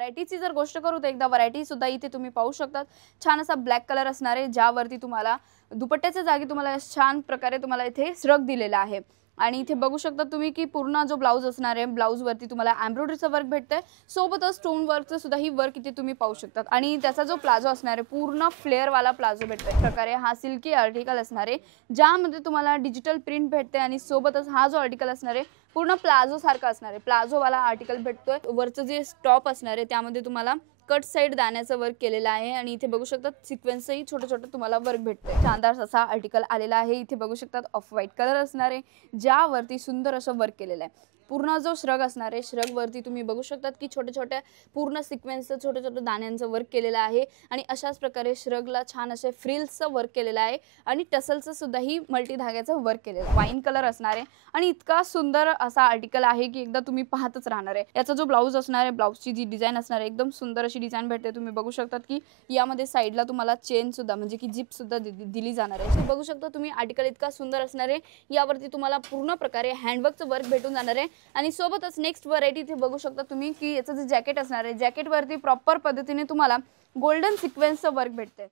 व्हरायटीची जर गोष्ट करू तर एकदा व्हरायटी सुद्धा इथे तुम्ही पाहू शकतात। छान असा ब्लॅक कलर असणार आहे, ज्यावरती तुम्हाला दुपट्ट्याच्या जागी तुम्हाला छान प्रकारे तुम्हाला इथे श्रग दिलेला आहे। आणि इथे बघू शकता तुम्ही की पूर्ण जो ब्लाउज असणार आहे, ब्लाउज वरती तुम्हाला एम्ब्रॉयडरीचं वर्क भेटतंय, सोबतच स्टोन वर्कचं सुद्धा ही वर्क इथे तुम्ही पाहू शकतात। आणि त्याचा जो प्लाझो असणार आहे, पूर्ण फ्लेअर वाला प्लाझो भेटतोय प्रकारे। हा सिल्की आर्टिकल असणार आहे, ज्यामध्ये तुम्हाला डिजिटल प्रिंट भेटते आणि सोबतच हा जो आर्टिकल असणार आहे पूर्ण प्लाझो सारखा असणार आहे, प्लाझो वाला आर्टिकल भेटतोय। वरचं जे टॉप असणार आहे त्यामध्ये तुम्हाला कट साइड दाण्याचं वर्क केलेलं आहे आणि इथे बघू शकता सिक्वेन्सही छोटे-छोटे तुम्हाला वर्क भेटते। शानदार असा आर्टिकल आलेला आहे। इथे बघू शकतात ऑफ व्हाईट कलर असणार आहे, ज्यावरती सुंदर असं वर्क केलेलं आहे। पूर्ण जो श्रग असणार आहे, श्रग वरती तुम्ही बघू शकतात की छोटे-छोटे पूर्ण सिक्वेन्सचं छोटे-छोटे दाण्यांचं वर्क केलेलं आहे आणि अशाच प्रकारे श्रगला छान असे फ्रिल्सचं वर्क केलेलं आहे आणि टसलचं सुद्धा ही मल्टी धाग्याचं वर्क केलेलं आहे। वाईन कलर असणार आहे आणि इतका सुंदर असा आर्टिकल आहे की एकदा तुम्ही पाहतच राहणार आहे। याचा जो ब्लाउज असणार आहे, ब्लाउजची जी डिझाइन असणार आहे, एकदम सुंदर अशी डिझाइन भेटते। तुम्ही बघू शकतात की यामध्ये साइडला तुम्हाला चेन सुद्धा म्हणजे की जिप सुद्धा दिली जाणार आहे। बघू शकता तुम्ही आर्टिकल इतका सुंदर असणार आहे, यावरती तुम्हाला पूर्ण प्रकारे हँडवर्कचं वर्क भेटून जाणार आहे आणि सोबतच नेक्स्ट व्हरायटी इथे बघू शकता तुम्ही की याचं जे जॅकेट असणार आहे, जॅकेट वरती प्रॉपर पद्धतीने तुम्हाला गोल्डन सिक्वेन्सचं वर्क भेटते।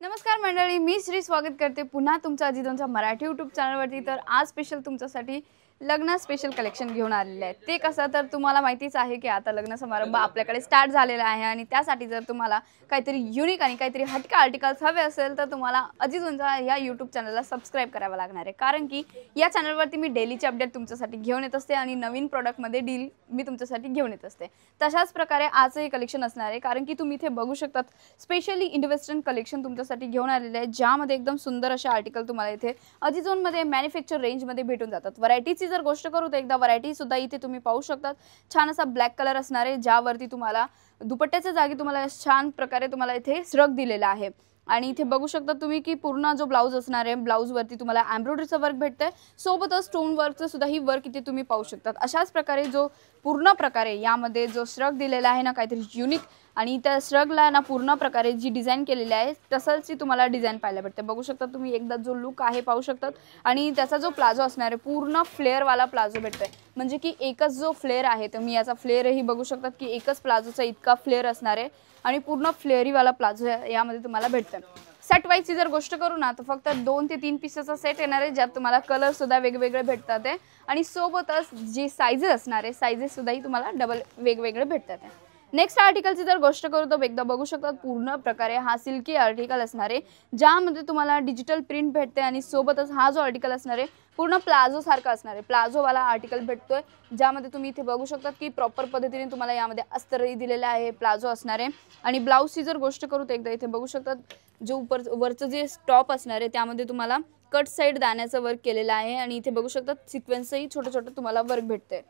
नमस्कार मंडळी, मी श्री स्वागत करते पुन्हा तुमच्या अजितोंच्या मराठी यूट्यूब चॅनलवरती। तर आज स्पेशल तुमच्यासाठी लग्न स्पेशल कलेक्शन घेऊन आलेले आहे। ते कसं तर तुम्हाला माहितीच आहे की आता लग्न समारंभ आपल्याकडे स्टार्ट झालेला आहे आणि त्यासाठी जर तुम्हाला काहीतरी युनिक आणि काहीतरी हटका आर्टिकल्स हवे असेल तर तुम्हाला अजितोंच्या या यूट्यूब चॅनलला सबस्क्राइब करावं लागणार आहे, कारण की या चॅनलवरती मी डेलीचे अपडेट तुमच्यासाठी घेऊन येत असते आणि नवीन प्रोडक्टमध्ये डील मी तुमच्यासाठी घेऊन येत असते। तशाच प्रकारे आजही कलेक्शन असणार आहे, कारण की तुम्ही इथे बघू शकतात स्पेशली इंडो वेस्टर्न कलेक्शन तुमच्यासाठी घेऊन आलेले आहे, ज्यामध्ये एकदम सुंदर असे आर्टिकल तुम्हाला इथे अजितोनमध्ये मॅन्युफॅक्चर रेंजमध्ये भेटून जातात। व्हरायटीची जर गोष्ट करू तर एकदा व्हरायटी सुद्धा इथे तुम्ही पाहू शकतात। छान असा ब्लॅक कलर असणार आहे, ज्यावरती तुम्हाला दुपट्ट्याच्या जागी तुम्हाला छान प्रकारे तुम्हाला इथे श्रग दिलेला आहे। आणि इथे बघू शकता तुम्ही की पूर्ण जो ब्लाउज असणार आहे, ब्लाउज वरती तुम्हाला एम्ब्रॉयडरीचं वर्क भेटतंय, सोबतच स्टोन वर्कचं सुद्धा ही वर्क इथे तुम्ही पाहू शकतात। अशाच प्रकारे जो पूर्ण प्रकारे यामध्ये जो श्रग दिलेला आहे ना, काहीतरी युनिक आणि त्या श्रगला ना पूर्ण प्रकारे जी डिझाइन केलेली आहे तसलची तुम्हाला डिझाइन पाहायला भेटते। बघू शकता तुम्ही एकदा जो लुक आहे पाहू शकतात आणि त्याचा जो प्लाझो असणार आहे पूर्ण फ्लेअर वाला प्लाझो भेटतोय, म्हणजे की एकच जो फ्लेअर आहे तुम्ही याचा फ्लेअरही बघू शकतात की एकच प्लाझोचा इतका फ्लेअर असणार आहे आणि पूर्ण फ्लेअरी वाला प्लाझो यामध्ये तुम्हाला भेटतं। सेट वाईजची जर गोष्ट करू ना तर फक्त 2 ते 3 पीसेसचा सेट येणार आहे, ज्यात तुम्हाला कलर सुद्धा वेगवेगळे भेटतात आहे आणि सोबतच जी साइजेस असणार आहे साइजेस सुद्धा तुम्हाला डबल वेगवेगळे भेटतात आहे। नेक्स्ट आर्टिकलची जर गोष्ट करू तर एकदा बघू शकतात पूर्ण प्रकारे हा सिल्की आर्टिकल असणार आहे, ज्यामध्ये तुम्हाला डिजिटल प्रिंट भेटते आणि सोबतच हा जो आर्टिकल असणार आहे पूर्ण प्लाझो सारखा असणार आहे, प्लाझो वाला आर्टिकल भेटतोय, ज्यामध्ये तुम्ही इथे बघू शकतात की प्रॉपर पद्धतीने तुम्हाला यामध्ये अस्तरही दिलेला आहे, प्लाझो असणार आहे। आणि ब्लाउजची जर गोष्ट करू तर एकदा इथे बघू शकतात जो वरचं जे टॉप असणार आहे त्यामध्ये तुम्हाला कट साइड दाण्याचं वर्क केलेलं आहे आणि इथे बघू शकतात सिक्वेन्सही छोटे-छोटे तुम्हाला वर्क भेटते।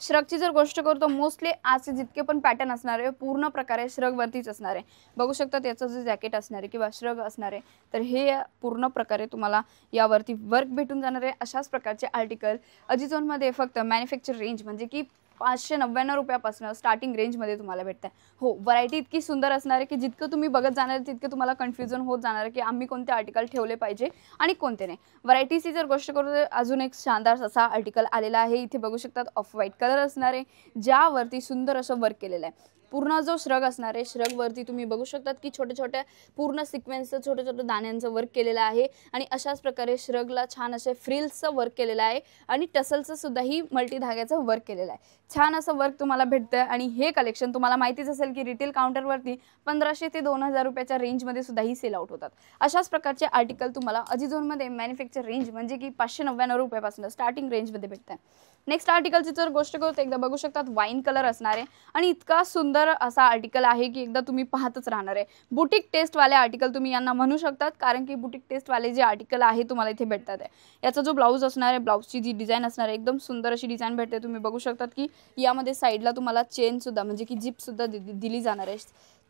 श्रगची जर गोष्ट करू तर मोस्टली आजचे जितके पण पॅटर्न असणार आहे पूर्ण प्रकारे श्रग वरतीच असणार आहे। बघू शकता त्याचं जे जॅकेट असणार आहे किंवा श्रग असणार आहे तर हे पूर्ण प्रकारे तुम्हाला यावरती वर्क भेटून जाणार आहे। अशाच प्रकारचे आर्टिकल अजितोनमध्ये फक्त मॅन्युफॅक्चर रेंज म्हणजे की 599 रुपयापासून स्टार्टिंग रेंजमध्ये तुम्हाला भेटतं। हो, व्हरायटी इतकी सुंदर असणार आहे की जितकं तुम्ही बघत जाणार तितकं तुम्हाला कन्फ्युजन होत जाणार आहे की आम्ही कोणते आर्टिकल ठेवले पाहिजे आणि कोणते नाही। व्हरायटीची जर गोष्ट करू तर अजून एक शानदार असा आर्टिकल आलेला आहे। इथे बघू शकतात ऑफ व्हाईट कलर असणार आहे, ज्यावरती सुंदर असं वर्क केलेलं आहे। पूर्ण जो श्रग असणार आहे, श्रग वरती तुम्ही बघू शकतात की छोटे-छोटे पूर्ण सिक्वेन्सचं छोटे-छोटे दाण्यांचं वर्क केलेलं आहे आणि अशाच प्रकारे श्रगला छान असे फ्रिल्सचं वर्क केलेलं आहे आणि टसलचं सुद्धा ही मल्टी धाग्याचं वर्क केलेलं आहे। छान असं वर्क तुम्हाला भेटतं आणि हे कलेक्शन तुम्हाला माहितीच असेल की रिटेल काउंटरवरती 1500 ते 2000 रुपयाच्या रेंजमध्ये सुद्धा ही सेल आउट होतात। अशाच प्रकारचे आर्टिकल तुम्हाला अजितोनमध्ये मॅन्युफॅक्चर रेंज म्हणजे की 599 रुपयापासून स्टार्टिंग रेंजमध्ये भेटतं। नेक्स्ट आर्टिकलची जर गोष्ट करू तर एकदा बघू शकतात वाईन कलर असणार आहे आणि इतका सुंदर असा आर्टिकल आहे की एकदा तुम्ही पाहतच राहणार आहे। बुटीक टेस्टवाले आर्टिकल तुम्ही यांना म्हणू शकतात, कारण की बुटीक टेस्टवाले जे आर्टिकल आहे तुम्हाला इथे भेटतात आहे। याचा जो ब्लाउज असणार आहे, ब्लाउजची जी डिझाइन असणार आहे एकदम सुंदर अशी डिझाइन भेटते। तुम्ही बघू शकतात की यामध्ये साइडला तुम्हाला चेन सुद्धा म्हणजे की जिप सुद्धा दिली जाणार आहे,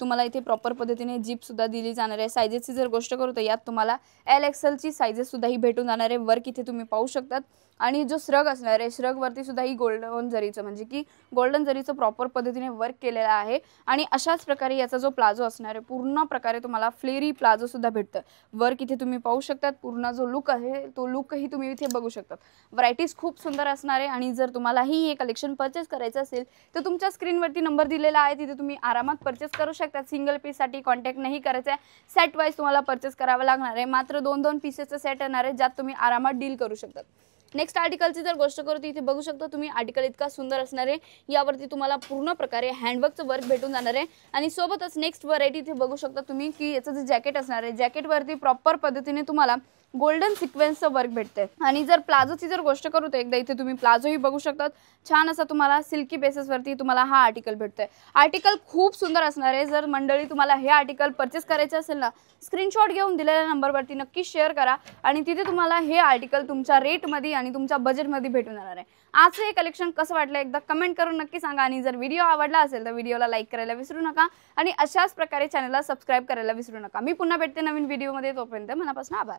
तुम्हाला इथे प्रॉपर पद्धतीने जीप सुद्धा दिली जाणार आहे। सायझेसची जर गोष्ट करू तर यात तुम्हाला LXL ची सायझेस सुद्धा ही भेटून जाणार आहे। वर्क इथे तुम्ही पाहू शकतात आणि जो श्रग असणार आहे, श्रग वरती सुद्धा ही गोल्डन जरीचं म्हणजे की गोल्डन जरीचं प्रॉपर पद्धतीने वर्क केलेलं आहे आणि अशाच प्रकारे याचा जो प्लाझो असणार आहे पूर्ण प्रकारे तुम्हाला फ्लेरी प्लाझो सुद्धा भेटतं। वर्क इथे तुम्ही पाहू शकतात, पूर्ण जो लुक आहे तो लुकही तुम्ही इथे बघू शकतात। व्हरायटीज खूप सुंदर असणार आहे आणि जर तुम्हालाही हे कलेक्शन परचेस करायचं असेल तर तुमच्या स्क्रीनवरती नंबर दिलेला आहे, तिथे तुम्ही आरामात परचेस करू शकता। सिंगल पीससाठी कॉन्टॅक्ट नाही करायचा आहे, सेट वाईज तुम्हाला परचेस करावं लागणार आहे। मात्र 2-2 पीसेसचं सेट येणार आहे ज्यात तुम्ही आरामात डील करू शकता। नेक्स्ट आर्टिकलची जर गोष्ट करू तर इथे बघू शकता तुम्ही आर्टिकल इतका सुंदर असणार आहे, यावरती तुम्हाला पूर्ण प्रकारे हँडवर्कचं वर्क भेटून जाणार आहे आणि सोबतच नेक्स्ट व्हरायटी इथे बघू शकता तुम्ही की याचं जे जॅकेट असणार आहे, जॅकेटवरती प्रॉपर पद्धतीने तुम्हाला गोल्डन सिक्वेन्सचं वर्क भेटतंय। आणि जर प्लाझोची जर गोष्ट करू तर एकदा इथे तुम्ही प्लाझोही बघू शकतात, छान असा तुम्हाला सिल्की बेसिसवरती तुम्हाला हा आर्टिकल भेटतोय। आर्टिकल खूप सुंदर असणार आहे। जर मंडळी तुम्हाला हे आर्टिकल परचेस करायचे असेल ना, स्क्रीनशॉट घेऊन दिलेल्या नंबरवरती नक्की शेअर करा आणि तिथे तुम्हाला हे आर्टिकल तुमच्या रेटमध्ये आणि तुमच्या बजेटमध्ये भेटून जाणार आहे। आजचं हे कलेक्शन कसं वाटलं एकदा कमेंट करून नक्की सांगा आणि जर व्हिडिओ आवडला असेल तर व्हिडिओला लाईक करायला विसरू नका आणि अशाच प्रकारे चॅनलला सबस्क्राईब करायला विसरू नका। मी पुन्हा भेटते नवीन व्हिडिओमध्ये, तोपर्यंत मनापासून आभार।